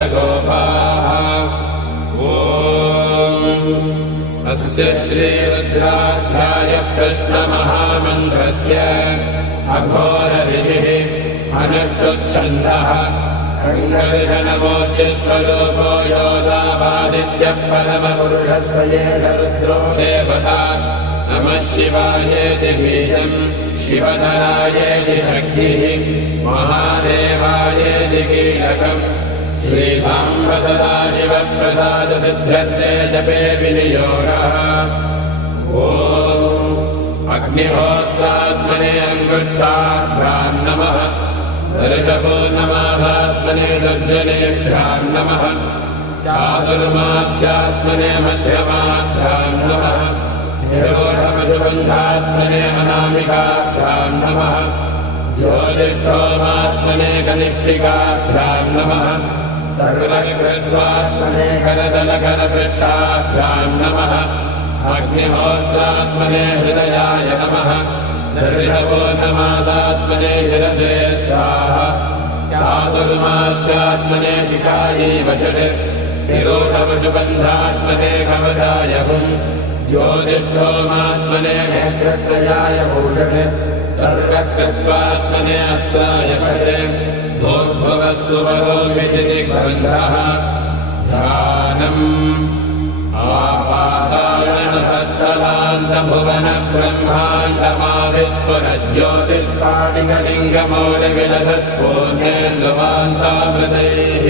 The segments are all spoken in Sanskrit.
अस्य श्रीरुद्राध्याय प्रश्नमहामन्त्रस्य अघोरऋषिः अनुष्टुप्छन्दः सङ्कर्षणमूर्तिस्वरूपो योऽसावादित्यः परमपुरुषः स एष रुद्रो देवता। नमः शिवायेति बीजम्, शिवधरायेति शक्तिः, महादेवायेति कीलकम्। श्रीसाम्ब सदाशिवप्रसादसिद्ध्यर्थे जपे विनियोगः। ॐ अग्निहोत्रात्मने अङ्गुष्ठाभ्यां नमः, वर्षपूर्णमासात्मने तर्जनेभ्यां नमः, चातुर्मास्यात्मने मध्यमाभ्यां नमः, निरोधपशुबन्धात्मने अनामिकाभ्यां नमः, ज्योतिष्ठोमात्मने कनिष्ठिकाभ्यां नमः, सर्वकृत्वात्मने करतलकरपृष्ठाभ्यां नमः, अग्निहोत्रात्मने हृदयाय नमः, दर्शपूर्णमासात्मने शिरसे स्वाहा, चातुर्मास्यात्मने शिखायै वषट्, निरोधपशुबन्धात्मने कवचाय हुम्, ज्योतिष्ठोमात्मने नेत्रत्रयाय भूषट्, सर्वकृत्वात्मने अस्त्राय फट्, भूर्भुवस्सुवरो विजितिग्रन्थः। ध्यानम् आपातालनहस्तलान्तभुवनब्रह्माण्डमाविस्फुरज्योतिष्काटिकलिङ्गमौलिविलसत्पूर्णेन्दुवान्तामृतैः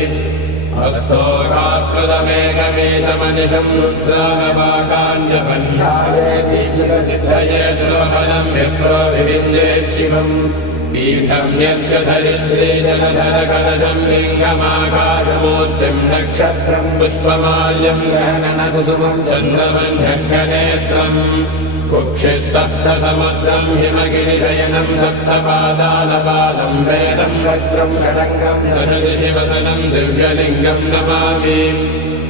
हस्तोकाप्लुतमेकमीशमनिशम् रुद्रानपाकाण्डबन्धाये दुर्बलम् विप्रो विविन्देच्छिवम्। पीठम् यस्य धरित्रे जलधरकलशम् लिङ्गमाकाशमूर्तिम् नक्षत्रम् पुष्पमाल्यम् गहनकुसुमम् चन्द्रमन्यनेत्रम् कुक्षिः सप्तसमुद्रम् हिमगिरिशयनम् सप्तपादालपादम् वेदम् वक्त्रम् षडङ्गम् धनुदिशिवसनम् दिव्यलिङ्गम् नमामि।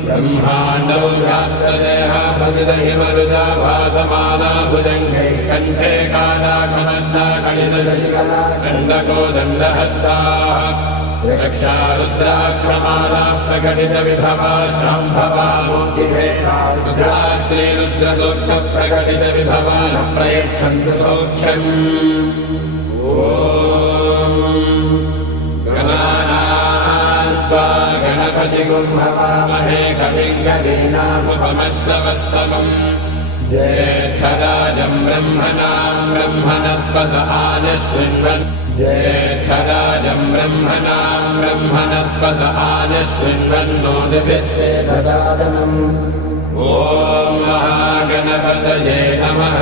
ब्रह्माण्डौ व्याप्तदेहापतितहिमरुजा भासमाला भुजङ्गैः कण्ठे कालाकमन्दा कलितशशिकला दण्डकोदण्डहस्ताः रक्षा रुद्राक्षमाला प्रकटितविभवा शाम्भवा मूर्तिभेदा रुद्रा श्रीरुद्रसूक्तप्रकटितविभवा न प्रयच्छन्तु सौख्यम्। गणपतिगुम्भवामहे कविम् कवीनामुपमश्रवस्तमम्। ज्येष्ठराजम् ब्रह्मणाम् ब्रह्मणस्पत आनशृण्वन्, ज्येष्ठराजम् ब्रह्मणाम् ब्रह्मणस्पत आनशृण्वन्नोतिभिः सेदसादनम्। ॐ महागणपतये नमः।